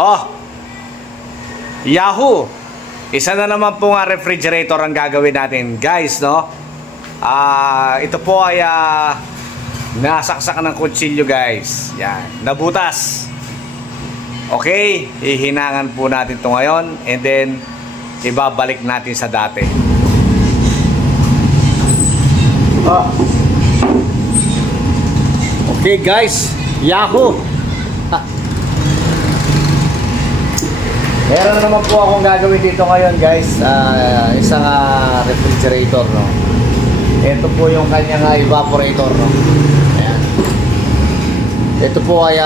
Oh, Yahoo! Isa na naman po nga refrigerator ang gagawin natin, guys, no? Ito po ay nasaksak ng kutsilyo, guys. Yan, nabutas. Okay, hihinangan po natin ito ngayon and then ibabalik natin sa dati. Oh. Okay, guys, Yahoo! Meron na naman po akong gagawin dito ngayon, guys. Isang refrigerator, no? Ito po yung kanyang evaporator, no? Ayan. Ito po ay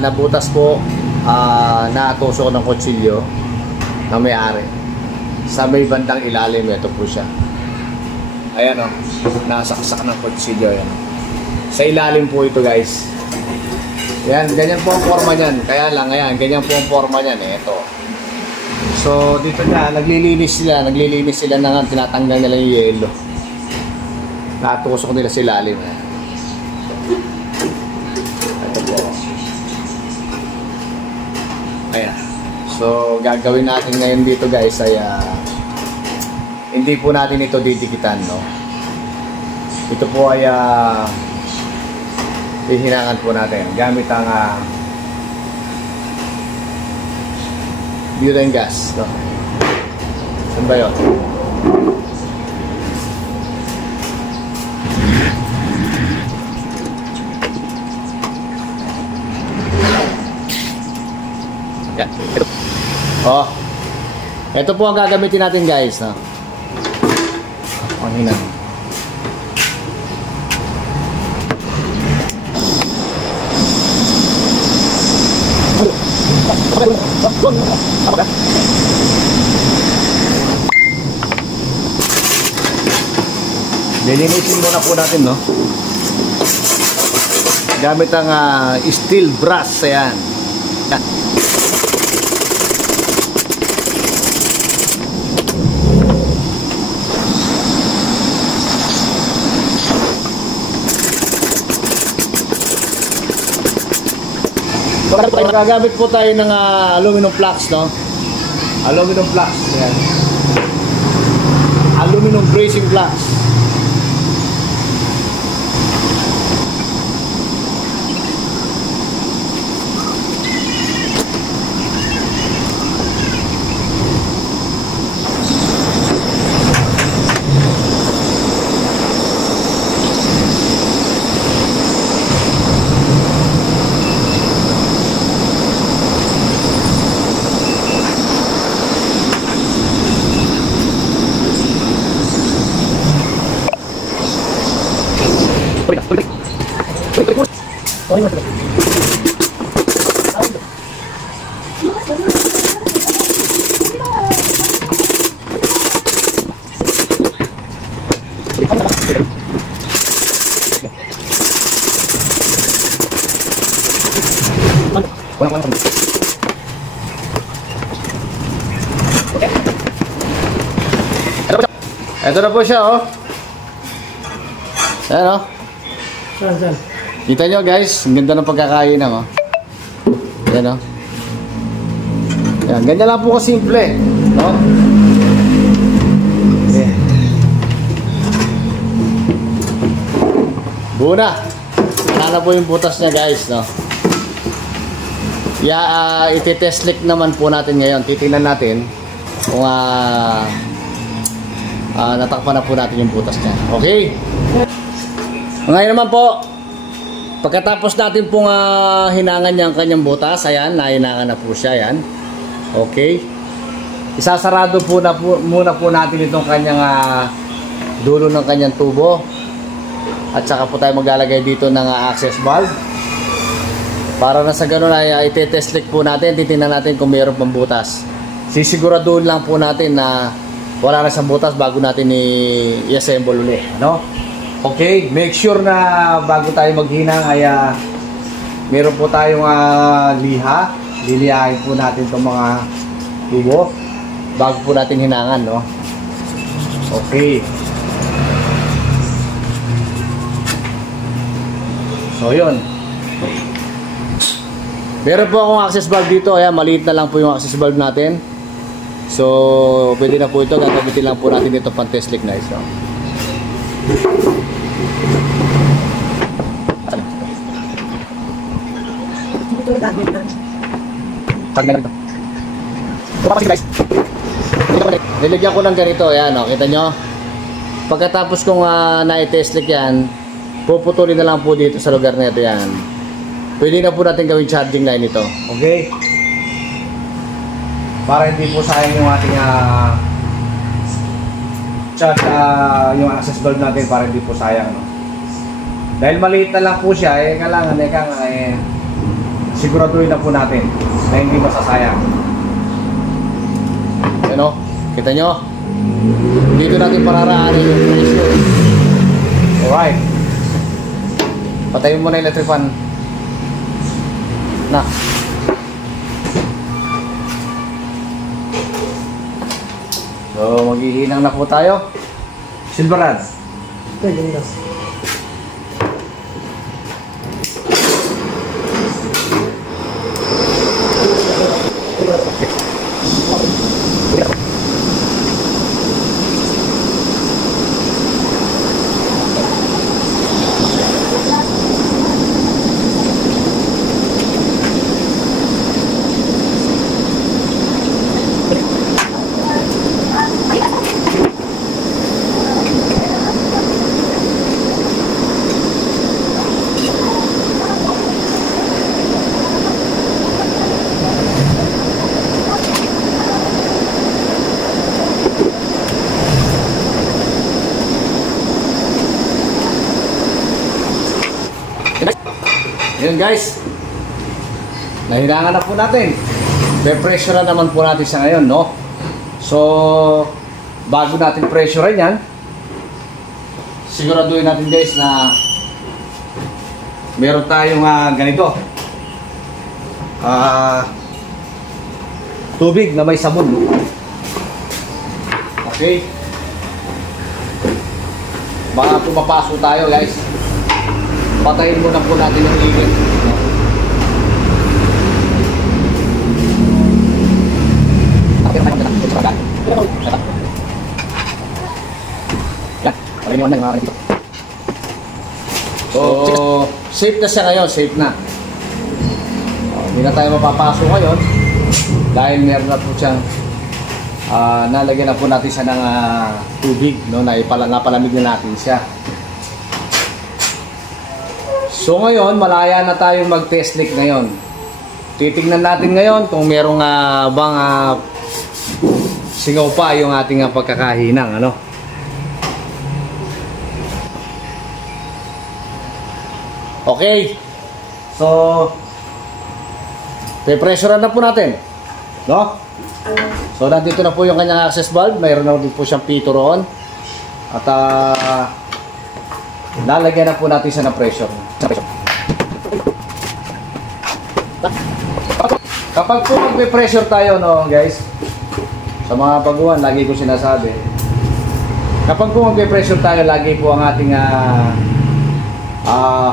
nabutas po, natusok ng kutsilyo na may-ari. Sa may bandang ilalim, ito po siya. Ayan, no? Nasaksak ng kutsilyo, ayan. Sa ilalim po ito, guys. Ayan, ganyan po ang forma niyan. Kaya lang, ayan, ganyan po ang forma niyan, ito. So dito na naglilinis sila na nga, tinatanggal nila yung yelo. Natusok nila sa ilalim. Ito po. Ayan. So gagawin natin ngayon dito, guys, ay hindi po natin ito didikitan, no? Ito po ay hihinangan po natin gamit ang butane gas, no? Saan ba yun? Yan. Oh. Ito po ang gagamitin natin, guys, no? Ang hinang. Lilinisin muna po natin, no? Gamit ang steel brush, ayan. Yan. Gagamit po tayo ng aluminum flux, no? Aluminum flux, ayan. Aluminum bracing flux. Ito na po siya, oh. Ayan, oh. Saan? Kita nyo, guys, ang ganda ng pagkakainan, oh. Ayan, oh. Ayan, ganyan lang po kasimple, no? Okay. Buo na. Wala na po yung butas niya, guys, no? Iti-test leak naman po natin ngayon. Titingnan natin kung natakpan na po natin yung butas niya. Okay? Ngayon naman po, pagkatapos natin pong hinangan niya ang kanyang butas, ayan, nahinangan na po siya, ayan. Okay? Isasarado po na muna po natin itong kanyang dulo ng kanyang tubo. At saka po tayo maglalagay dito ng access valve. Para na sa ganun ay iti-test leak po natin, titingnan natin kung mayroon pang butas. Sisiguraduhin lang po natin na wala na sa butas bago natin i-assemble ulit, no? Okay, make sure na bago tayo maghinang ay meron po tayong liha. Lilihain po natin itong mga tubo bago po natin hinangan, no? Okay. So yun. Meron po akong access valve dito. Ayan, maliit na lang po yung access valve natin. So, pwede na po ito. Gagamitin lang po natin ito pang test leak, guys. So. Nilagyan ko ng ganito. Ayan, o. Kita nyo? Pagkatapos kong na-test leak yan, puputulin na lang po dito sa lugar na ito. Yan. Pwede na po natin gawing charging line ito. Okay? Para hindi po sayang yung ating charge, yung access valve natin, para hindi po sayang. No? Dahil maliit na lang po siya, kailangan siguraduhin na po natin na hindi masasayang. Ano? Kita nyo? Dito natin pararaanin yung pressure. Alright. Patayin mo na yung electric fan. Na. So, maghihinang na po tayo. Silverad. Pwede na. Yun guys, nahirangan na po natin. Pe-pressure naman po natin sa ngayon, no? So, bago natin pressure yan, siguraduhin natin guys na meron tayong ganito, tubig na may sabon, no? Okay, baka pumapasok tayo guys. Patayin muna po natin yung ligid. So, safe na siya ngayon, safe na. Hindi na tayo mapapasok ngayon dahil meron na po siyang nalagyan na po natin siya ng tubig, no? Napalamig na natin siya. So ngayon, malaya na tayong mag-test leak ngayon. Titingnan natin ngayon kung merong bang singaw pa yung ating pagkakahinang, ano? Okay. So, pe-pressurean na po natin, no? So, nandito na po yung kanyang access valve. Mayroon na din po siyang pito roon. At lalagyan na po natin siya ng pressure. Kapag po magpe-pressure tayo, no guys, sa mga baguhan, lagi ko sinasabi, kapag po magpe-pressure tayo, lagi po ang ating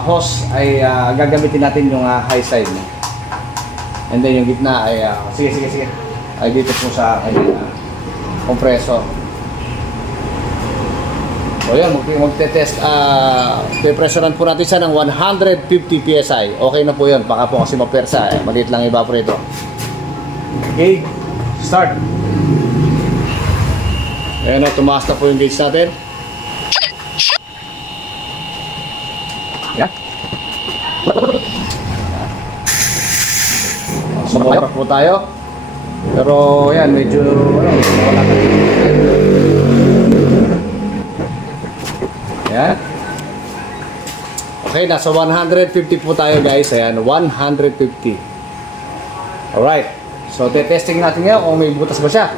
hose ay gagamitin natin yung high side, no? And then yung gitna ay sige ay dito po sa compressor. So yan, magte-test, pe-pressurean po natin siya ng 150 PSI. Okay na po yun, baka po kasi mapersa, maliit lang evaporator. Okay, start. Ayan o, tumaas na po yung gauge natin. Yan. Sumulak po tayo. Pero yan, medyo wala ka dito. Yan. Okay, nasa 150 po tayo guys. Ayan, 150. Alright. So, testing natin ngayon kung may butas ba siya.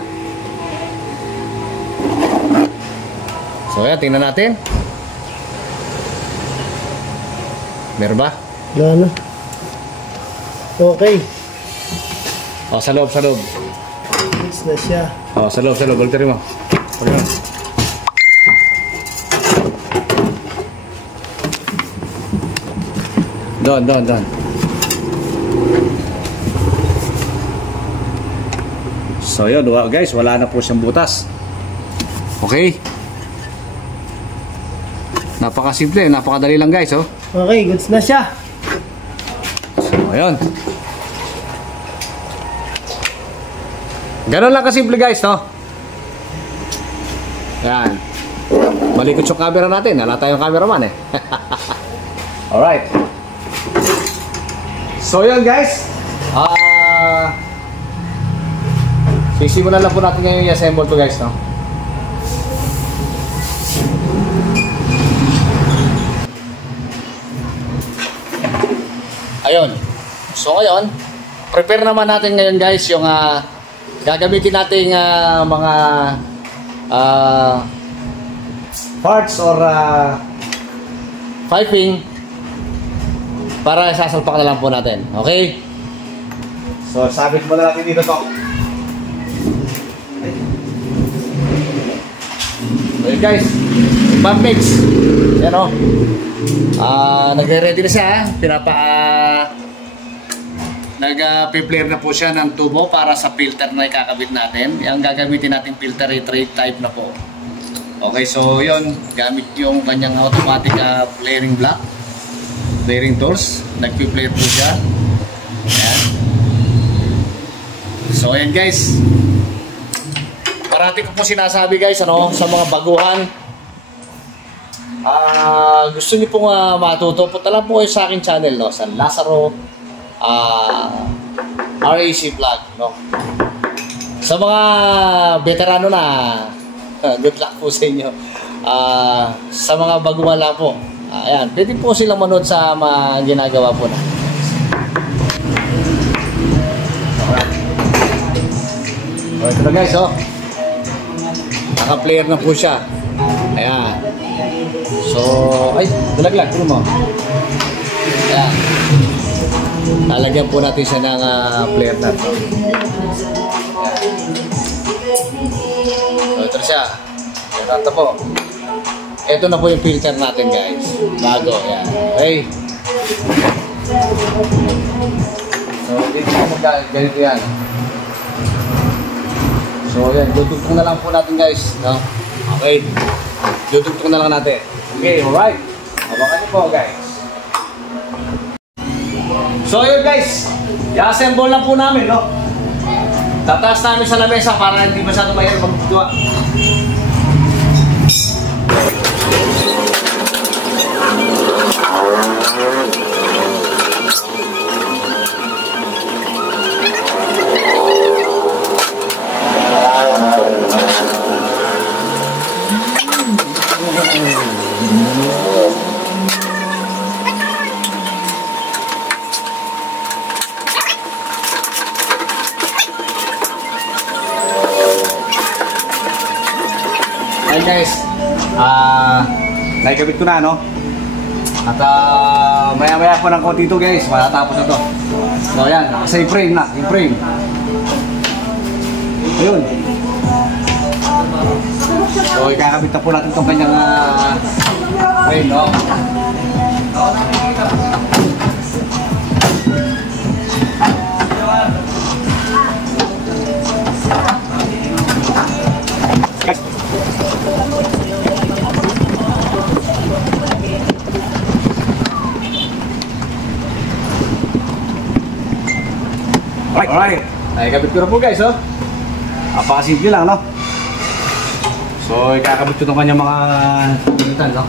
So, ayan, tingnan natin. Meron ba? Wala na. Okay. O, sa loob, sa loob. Fix na siya. O, sa loob, Balterin mo. Pagyan. Doon. So yun guys, wala na po siyang butas. Okay. Napakasimple, napakadali lang guys, oh. Okay, goods na siya. So ayun. Ganun lang kasimple guys, no? Yan. Malikot yung camera natin. Wala tayong cameraman eh. Alright. So yun guys. Sisimulan lang po natin ngayon i-assemble to guys, no? Ayun. So ngayon, prepare naman natin ngayon guys yung gagamitin nating mga parts or piping para sasalpak na lang po natin. Okay? So sabit muna natin dito to. So yun guys, pump mix. Yan o. Nagre-ready na siya. Nag-prepare na po siya ng tubo para sa filter na ikakabit natin. Yung gagamitin natin filter ay trade type na po. Okay, so yun, gamit yung kanyang automatic flaring block, flaring tools. Nag-flare po siya. Ayan. So ayan guys, parati ko po sinasabi guys, ano, sa mga baguhan, gusto niyo pong matuto, punta lang po kayo sa aking channel, no, sa Lazaro RAC Vlog, no. Sa mga veterano na, good luck po sa inyo. Sa mga baguhan lang po, ayan, pwede po silang manood sa mga ginagawa po na. So ito na guys, oh, naka-flare na po siya. Ayan. So, ay, dalaglag, puno mo. Ayan. Lalagyan po natin siya ng flare na ito. So, ito siya. Ito po. Ito na po yung filter natin guys. Bago, ayan. Okay. So, dito po ganito yan. So, ayan. Dudugtong na lang po natin guys. No? Okay. Dudugtong na lang natin. Okay, alright. Habakan niyo po guys. So yun guys, i-assemble lang po namin, no? Tataas namin sa lamesa para hindi masyado mahirap magtuwa. Ayan guys, naikabit ko na, no? At maya-maya po ng konti ito guys, matatapos na to. So ayan, nasa i-frame na, i-frame. Ayun. So ikakabit na po natin itong kanyang frame, no? Alright, nakikabit ko na po guys, oh. Apakasimple lang, no? So, ikakabit ko itong kanyang mga pilitan, no?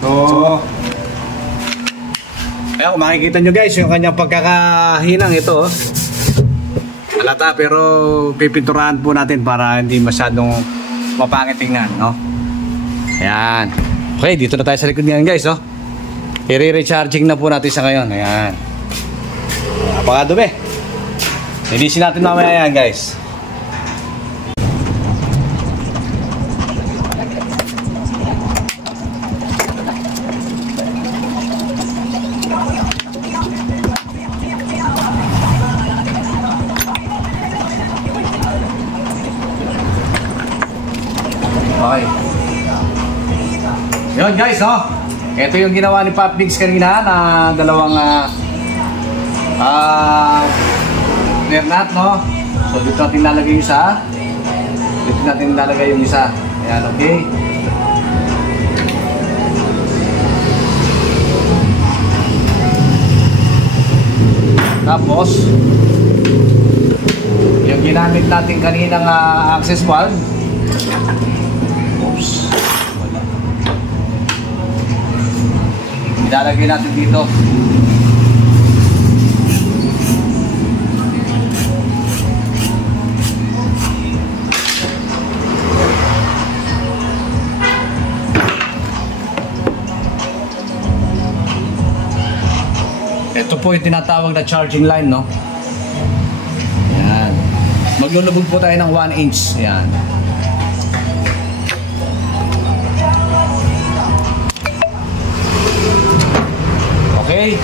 So, ayan, kung makikita nyo guys, yung kanyang pagkakahinang ito, oh. Halata, pero pipinturahan po natin para hindi masyadong mapangit tingnan, no? Ayan. Okay, dito na tayo sa likod ngayon guys, oh. I-recharging na po natin sa ngayon. Ayan. Napakadumi. Linisin natin mamaya yan guys. Okay. Yun guys, no? Ito yung ginawa ni Pop Mix kanina na dalawang flare nut, no? So dito natin lalagay yung isa. Dito natin lalagay yung isa. Ayan, okay? Tapos yung ginamit natin kaninang access valve. Oops. Ilalagay natin dito. Ito po yung tinatawag na charging line, no? Yan. Maglulubog po tayo ng 1 inch. Yan. Okay.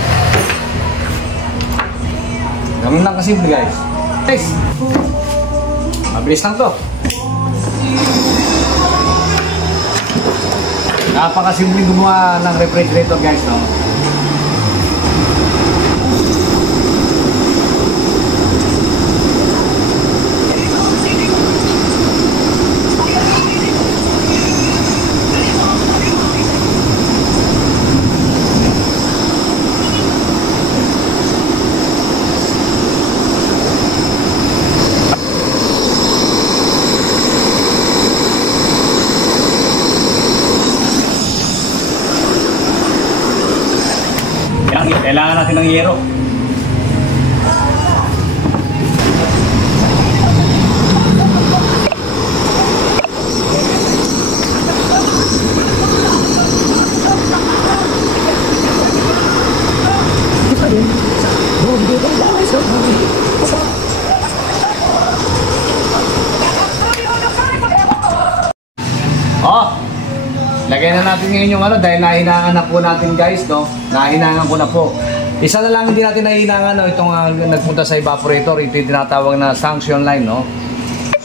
Ganun lang kasimple, guys. Guys, mabilis lang to. Napakasimple gumawa ng refrigerator, guys, no? Kailangan natin ng yero. Lagay na natin ngayon yung dahil nahinangan na po natin, guys, no? Nahinangan ko na po. Isa na lang hindi natin nahinangan, no? Itong nagpunta sa evaporator, ito yung tinatawag na sanction line, no?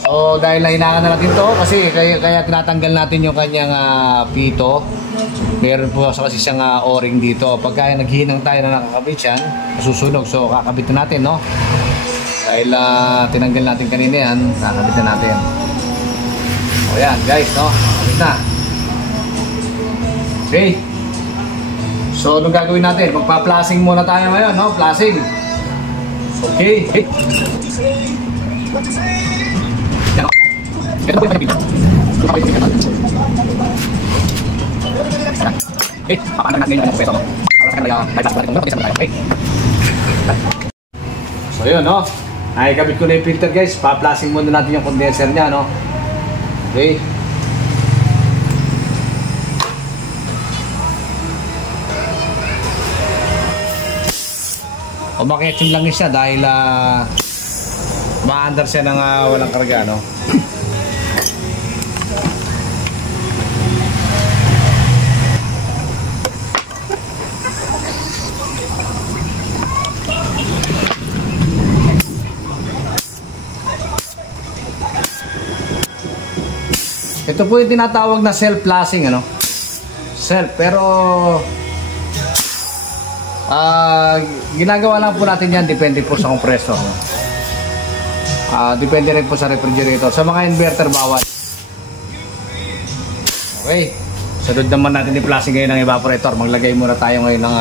So dahil nahinangan na natin to kasi kaya tinatanggal natin yung kanyang pito. Meron po kasi siyang o-ring dito. Pagka naghihinang tayo na nakakabit yan, susunog. So kakabit na natin, no? Dahil tinanggal natin kanina yan, kakabit na natin. O yan, guys, no? Kakabit na. Okay. So, anong gagawin natin? Magpa-plasing muna tayo ngayon, no? Plasing. Okay. Hey. Yan, no? Ito po yung pagpipito. Okay. Papaano natin ngayon yung pwesto, no? Okay. So, yun, no? Ay, kabit ko na yung filter, guys. Pa-plasing muna natin yung condenser niya, no? Okay. Umakit yung langis siya dahil ma-under siya ng walang karga, no? Ito po yung tinatawag na self-flushing, ano? Self, pero ginagawa lang po natin yan, depende po sa compressor, no? Depende rin po sa refrigerator. Sa mga inverter, bawal. Okay, sunod naman natin i-flushing ngayon ng evaporator. Maglagay muna tayo ngayon ng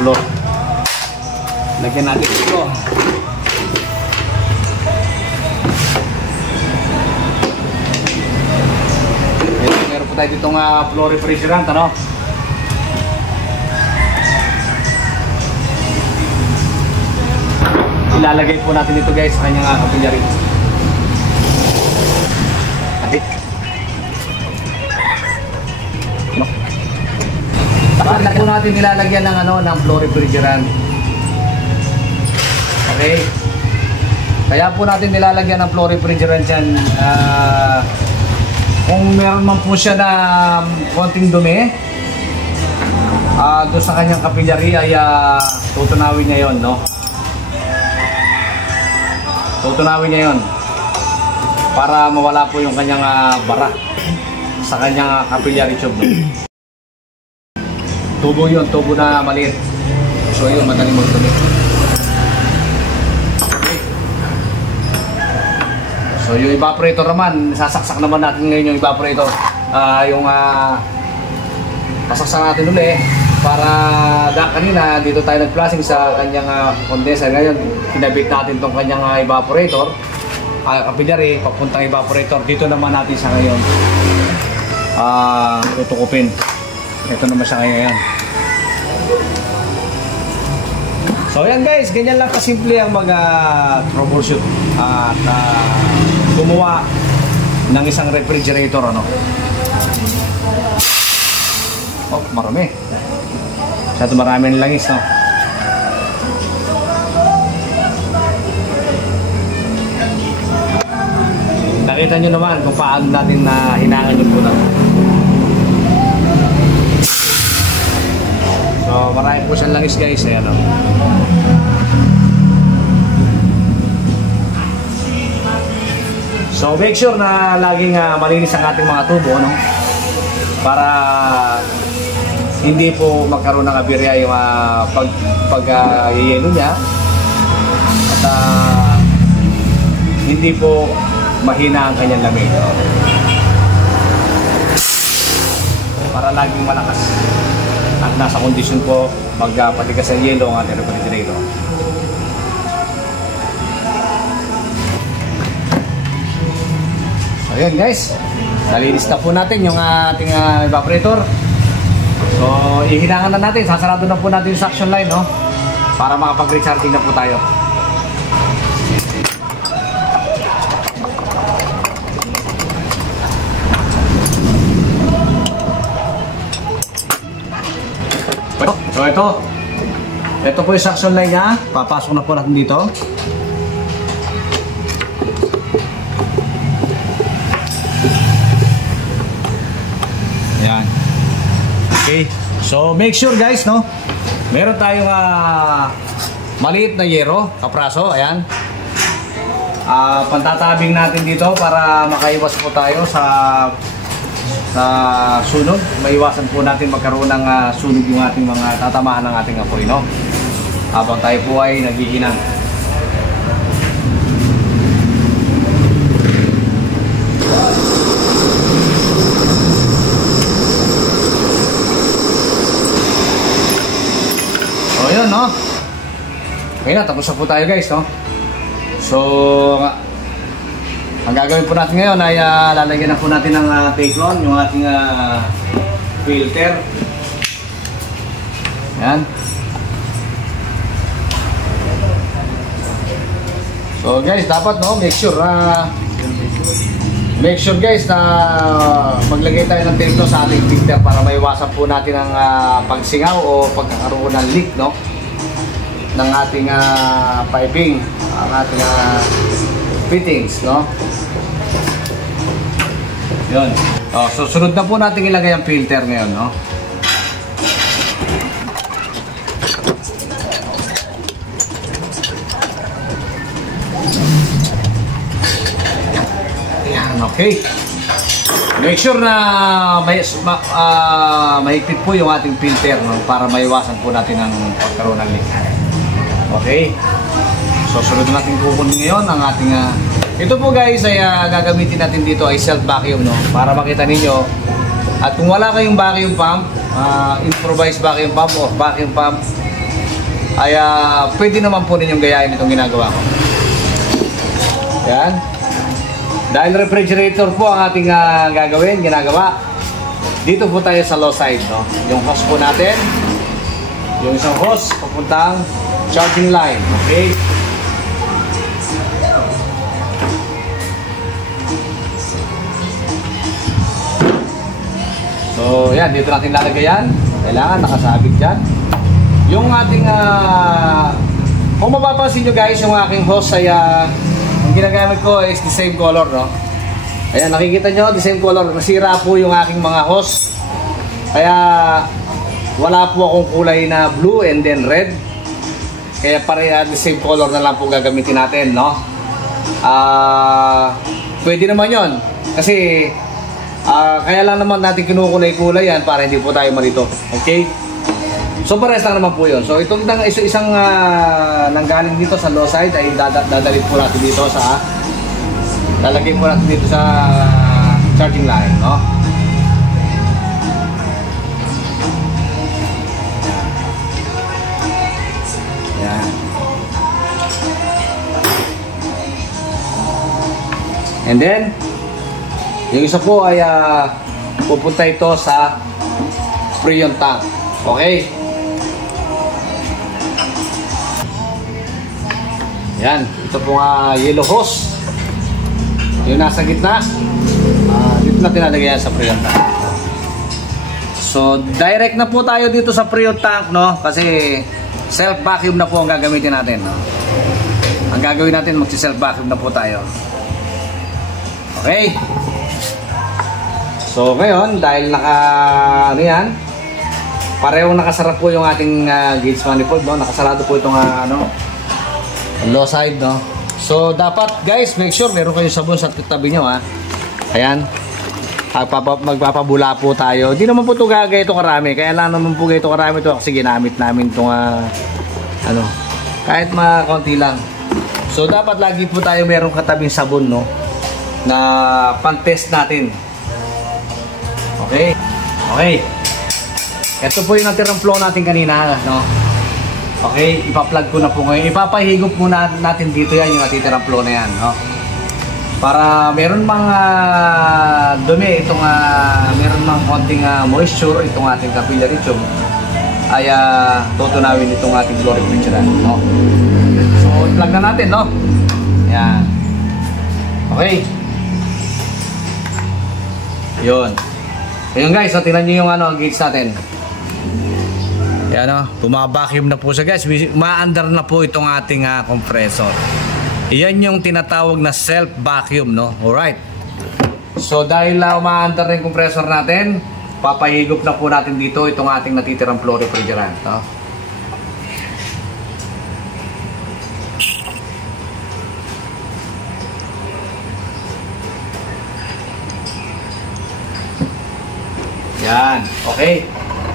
flow. Lagyan natin ito. Meron po tayo ditong flow refrigerant, ano? Ilalagay po natin ito, guys, sa kanyang kapilyarin. Okay. Bakit po natin nilalagyan ng ng flow refrigerant? Okay. Kaya po natin nilalagyan ng flow refrigerant yan. Kung meron man po siya na konting dumi doon sa kanyang kapilyari ay tutunawin niya yun, no? Tutunawin niya yun para mawala po yung kanyang bara. sa kanyang capillary tube. No? Tubo yun, tubo na maliit. So yun, madaling magdumi. Okay. So yung evaporator naman, sasaksak naman natin ngayon yung evaporator. Sasaksak natin ulit para kanina dito tayo nag-flushing sa kanyang condenser. Ngayon, kinabit natin tong kanyang evaporator. Capillary, papuntang evaporator. Dito naman natin sa ngayon tutukupin. Ito naman siya ngayon. So yan guys, ganyan lang kasimple ang mag-troubleshoot at gumawa ng isang refrigerator. Oh, marami. Masyado marami ng langis, no? Nakita nyo naman kung paano natin na hinangan yung punan. So, marami po siyang langis guys. Ayan, no? So, make sure na laging malinis ang ating mga tubo, no? Para hindi po magkaroon ng aberya yung pag-yelo niya at hindi po mahina ang kanyang lamig, no? Para laging malakas at nasa kondisyon po magpatigas sa yelo ang ating refrigerator. So yun guys, nalinis na po natin yung ating evaporator. So, ihinangan na natin. Sasarado na po natin yung suction line, no? Para makapag-recharging na po tayo. So, ito po yung suction line niya. Papasok na po natin dito. Ayan. Okay, so make sure guys, no? Meron tayong maliit na yero, kapraso, ayan. Pantatabing natin dito para makaiwas po tayo sa sunog. Maiwasan po natin magkaroon ng sunog yung ating mga tatamaan ng ating apoy, no? Habang tayo po ay naghihinang. Ayun, no? Okay na, tapos na po tayo guys, no? So, ang gagawin po natin ngayon ay lalagyan na po natin ng Teflon, yung ating filter. Yan. So guys, dapat, no, make sure guys na maglagay tayo ng tape sa ating filter para maiwasan po natin ang pagsingaw o pagkakaroon ng leak, no, ng ating piping, ang ating fittings, no. Yun. So sunod na po natin ilagay ang filter ngayon, no. Okay. Make sure na mahigpit po yung ating filter, no, para maiwasan po natin ang pagkaroon ng leak. Okay. So sunod natin kukunin ngayon ang ating ito po guys ay gagamitin natin dito ay self vacuum, no, para makita ninyo. At kung wala kayong vacuum pump, improvised vacuum pump o vacuum pump, ay pwede naman po ninyong gayahin itong ginagawa ko. Yan. Dahil refrigerator po ang ating ginagawa. Dito po tayo sa low side, no? Yung hose po natin, yung isang hose papuntang charging line, okay? So, yan, dito natin lalagay yan. Kailangan nakasabit dyan. Yung ating, kung mapapansin nyo guys, yung aking hose ay ang ginagamit ko is the same color, no? Ayan, nakikita nyo, the same color. Nasira po yung aking mga hose. Kaya wala po akong kulay na blue and then red. Kaya pareha the same color na lang po gagamitin natin, no? Pwede naman yon. Kasi Kaya lang naman natin kinukulay-kulay yan para hindi po tayo malito. Okay? So pares lang naman po yun. So itong isang nanggaling dito sa low side ay dadalhin po natin dito sa lalagay po natin dito sa charging line, no? Yan. And then yung isa po ay pupunta ito sa Freon tank. Okay? Yan, ito po nga yellow hose. Yung nasa gitna, dito na tinalagay sa Freon tank. So, direct na po tayo dito sa Freon tank, no? Kasi self-vacuum na po ang gagamitin natin, no? Ang gagawin natin, magsi-self-vacuum na po tayo. Okay? So, ngayon, dahil ano yan, parehong nakasarap po yung ating gauge manifold, no? Nakasarado po itong low side, no? So dapat guys, make sure meron kayong sabon sa tabi nyo, ha. Ayan. Magpapabula po tayo. Hindi naman po ito ito karami. Kaya lang naman po ito karami ito kasi ginamit namin itong kahit konti lang. So dapat lagi po tayo merong katabing sabon, no? Na pan-test natin. Okay? Okay. Ito po yung natirang flow natin kanina, no? Okay, ipa-plug ko na po ngayon. Ipapahigop muna natin dito yan, yung natitirang flow na yan, no? Para meron mga dumi, meron mga konting moisture itong ating capillary tube, ay tutunawin itong ating flow refrigerant, no? So, i-plug na natin, no? Yan. Okay. Yun. Ayun guys, so tingnan nyo yung gauge natin. Yan, bumaba-vacuum na po siya guys. Ma-under na po itong ating compressor. Yan yung tinatawag na self-vacuum, no? Alright. So dahil ma-under na yung compressor natin, papahigop na po natin dito itong ating natitirang flow refrigerant, no? Yan, okay.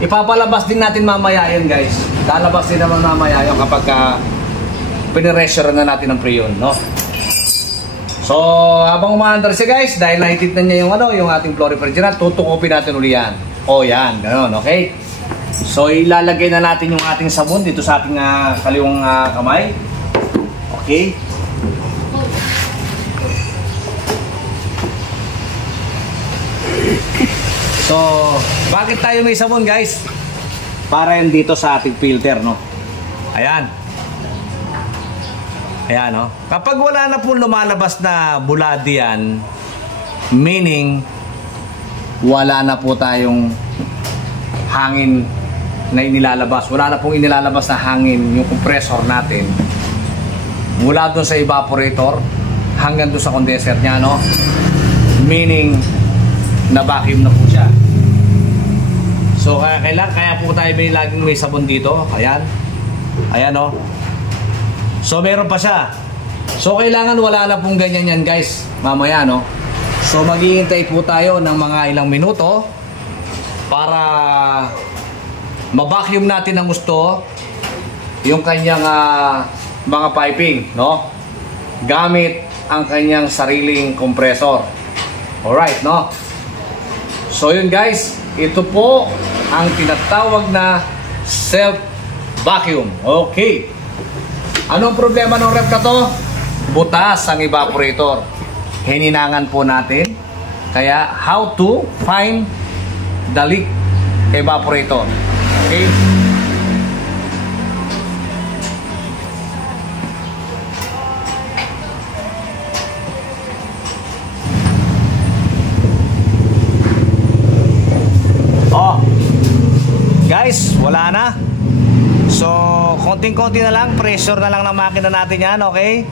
Ipapalabas din natin mamaya yun guys. Lalabas din naman mamaya yun kapag piniressure na natin ang Freon, no? So habang umaandar siya guys, dahil nahitit na niya yung ating flow refrigerant, tutukopin natin uli yan. O yan, ganoon, okay? So ilalagay na natin yung ating sabon dito sa ating kaliwang kamay. Okay? So, bakit tayo may sabon guys? Para yan dito sa ating filter, no? Ayan. Ayan, no? Kapag wala na po lumalabas na buladi yan, meaning wala na po tayong hangin na inilalabas. Wala na pong inilalabas na hangin yung compressor natin mula doon sa evaporator hanggang doon sa condenser niya, no? Meaning na vacuum na po siya. So kaya po tayo laging may sabon dito. Ayan. Ayan, no? So meron pa siya. So kailangan wala na pong ganyan yan guys mamaya, no? So maghihintay po tayo ng mga ilang minuto para ma-vacuum natin ng gusto yung kanyang mga piping, no? Gamit ang kanyang sariling compressor. Alright, no? So yun guys, ito po ang tinatawag na self-vacuum. Okay. Anong problema ng ref na to? Butas ang evaporator. Hininangan po natin. Kaya how to find the leak evaporator. Okay. Guys, wala na. So, konting-konti na lang, pressure na lang ng makina natin yan, okay?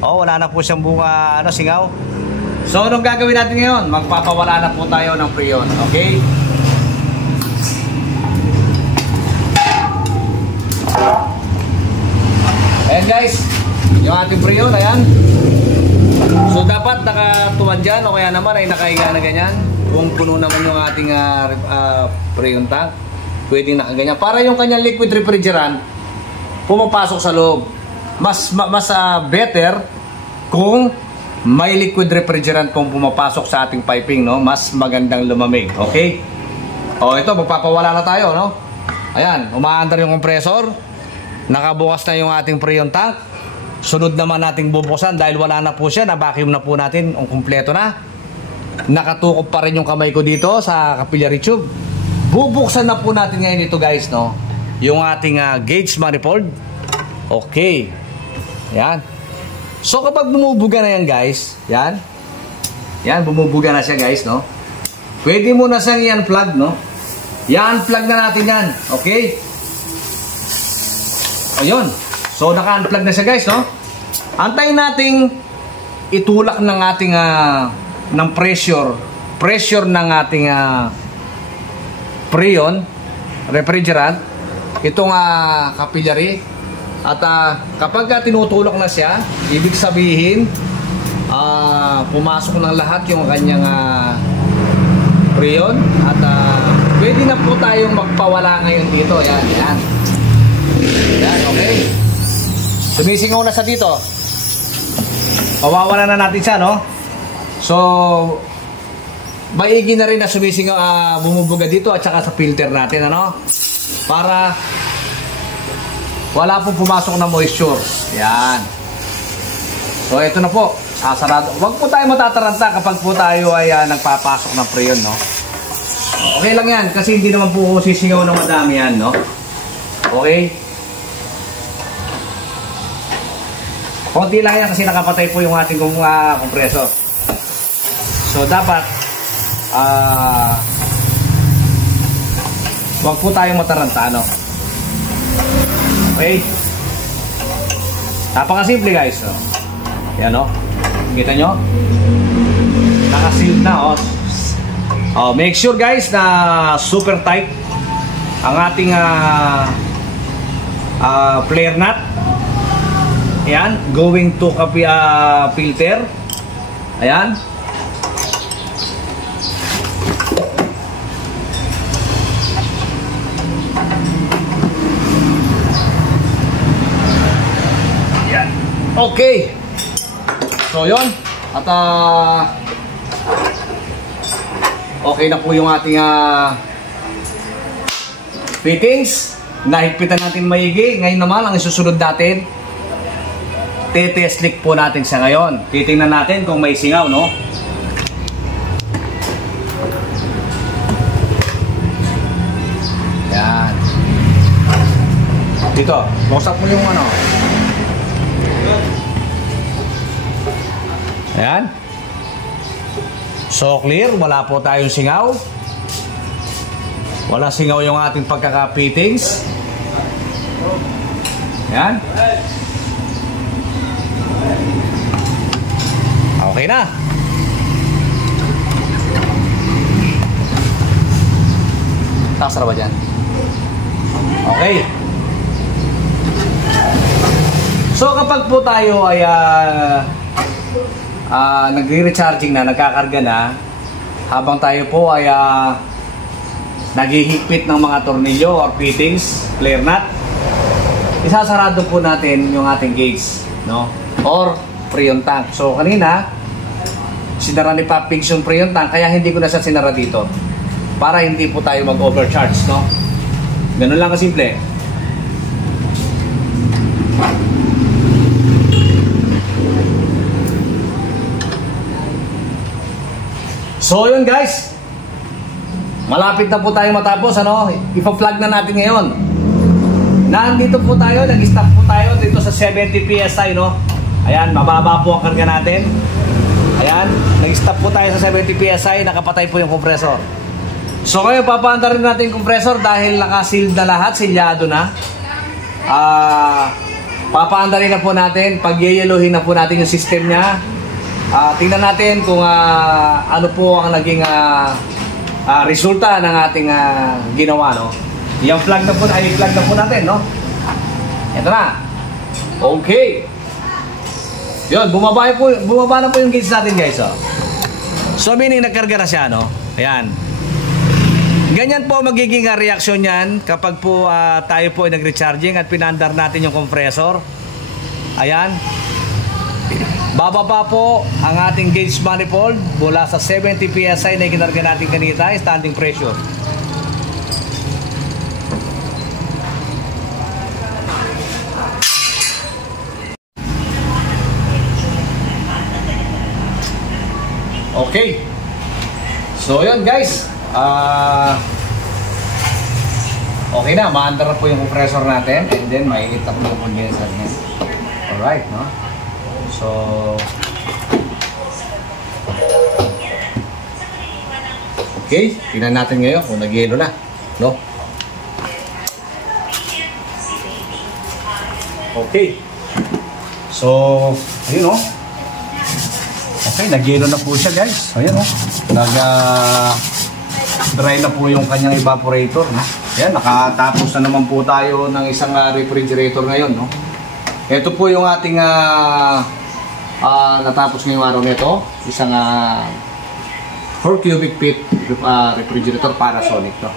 Oh, wala na po siyang bunga, singaw. So, anong gagawin natin ngayon? Magpapawala na po tayo ng Freon, okay? Ayan guys, yung ating Freon, ayan. So, dapat nakatuwad dyan, o kaya naman ay nakahiga na ganyan. Kung puno naman yung ating preon tank, pwede nakaganyan. Para yung kanyang liquid refrigerant pumapasok sa loob. Mas better kung may liquid refrigerant pong pumapasok sa ating piping, no? Mas magandang lumamig, okay? O ito, magpapawala na tayo, no? Ayan, umaandar yung compressor. Nakabukas na yung ating preon tank. Sunod naman nating bubuksan dahil wala na po siya. Na-vacuum na po natin, ang kumpleto na. Nakatukop pa rin yung kamay ko dito sa capillary tube. Bubuksan na po natin ngayon ito, guys, no? Yung ating gauge manifold. Okay. Ayan. So kapag bumubuga na yan, guys, yan, bumubuga na siya, guys, no? Pwede mo na siyang i-unplug, no? I-unplug na natin yan, okay? Ayun. So naka-unplug na siya, guys, no? Antayin nating itulak ng ating ng pressure ng ating preon refrigerant, itong capillary. At kapag tinutulak na siya, ibig sabihin pumasok ng lahat yung kanyang preon. At pwede na po tayong magpawala ngayon dito. Yan, yan. Yan, okay. Sumisingaw na sa dito. Pawawala na natin siya, no? So maigi na rin na sumisingaw, bumubuga dito at saka sa filter natin, ano? Para wala pong pumasok na moisture. Yan. So ito na po, sasarado. Huwag po tayo matataranta kapag po tayo ay nagpapasok ng preon, no? Okay lang yan kasi hindi naman po sisingaw ng madami yan, no? Okay? Konti lang yan kasi nakapatay po yung ating compressor. So dapat huwag po tayong mataranta, no? Okay? Napakasimple, guys, no? Yan, no? Kita nyo? Nakasealed na, oh. Make sure, guys, na super tight ang ating flare nut. Ayan, going to filter. Ayan. Ayan. Okay. So, yun. At okay na po yung ating fittings. Nahigpitan natin maigi. Ngayon naman, ang isusunod natin, test leak po natin siya ngayon. Titingnan natin kung may singaw, no? Yan. Dito, buksan mo yung ano. Ayan. So clear, wala po tayong singaw. Wala singaw yung ating pagkaka-fittings. Ayan. Okay na. Takas na ba dyan? Okay. So kapag po tayo ay nagre-recharging na, nagkakarga na, habang tayo po ay naghihigpit ng mga tornilyo or fittings, flare nut, isasarado po natin yung ating gauge, no? Or preon tank. So kanina sinara ni Papigs yung preon tank, kaya hindi ko na siya sinara dito para hindi po tayo mag-overcharge, no? Ganun lang kasimple. So yun, guys, malapit na po tayo matapos, ano? Ipa-plug na natin ngayon. Nandito po tayo, nag-stop po tayo dito sa 70 PSI, no? Ayan, mababa po ang karga natin. Ayan, nag-stop po tayo sa 70 PSI, nakapatay po yung compressor. So ngayon, papaanda rin natin yung compressor dahil naka-sealed na lahat, silyado na. Papaanda rin na po natin, pag-yeyelohin na po natin yung system niya. Tingnan natin kung ano po ang naging resulta ng ating ginawa, no? Yung plug na po, i-plug na po natin, no? Ito na. Okay. Yun, bumaba na po yung gauge natin, guys, oh. So meaning nagkarga na siya, no? Ayan. Ganyan po magiging reaksyon yan kapag po tayo po ay nag-recharging at pinandar natin yung compressor. Ayan. Bababa po ang ating gauge manifold mula sa 70 PSI na ikinarga natin kanina, standing pressure. Okay. So yun guys, okay na, maandar na po yung compressor natin and then mainit na po yung condenser niya. Alright, no? So okay, tingnan natin ngayon kung nag-yelo na, no? Okay. So, ayun, no? Okay, nag-yelo na po siya guys. Ayan, oh. Nag-dry na po yung kanyang evaporator, no? Ayan, nakatapos na naman po tayo ng isang refrigerator ngayon, no? Ito po yung ating natapos ngayong araw nito. Isang 4 cubic feet refrigerator Panasonic, no?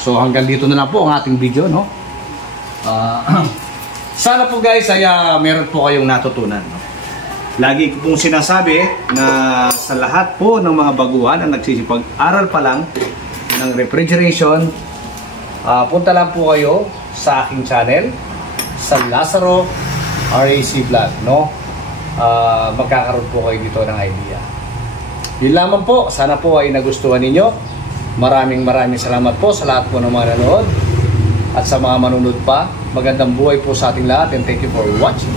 So hanggang dito na lang po ang ating video, no? Sana po guys ay meron po kayong natutunan, no? Lagi ko pong sinasabi na sa lahat po ng mga baguhan na nagsisipag-aral pa lang ng refrigeration, punta lang po kayo sa aking channel, sa Lazaro RAC Vlog, no? Magkakaroon po kayo dito ng idea. Yun lamang po, sana po ay nagustuhan ninyo. Maraming salamat po sa lahat po ng mga nanood at sa mga manunod pa. Magandang buhay po sa ating lahat and thank you for watching.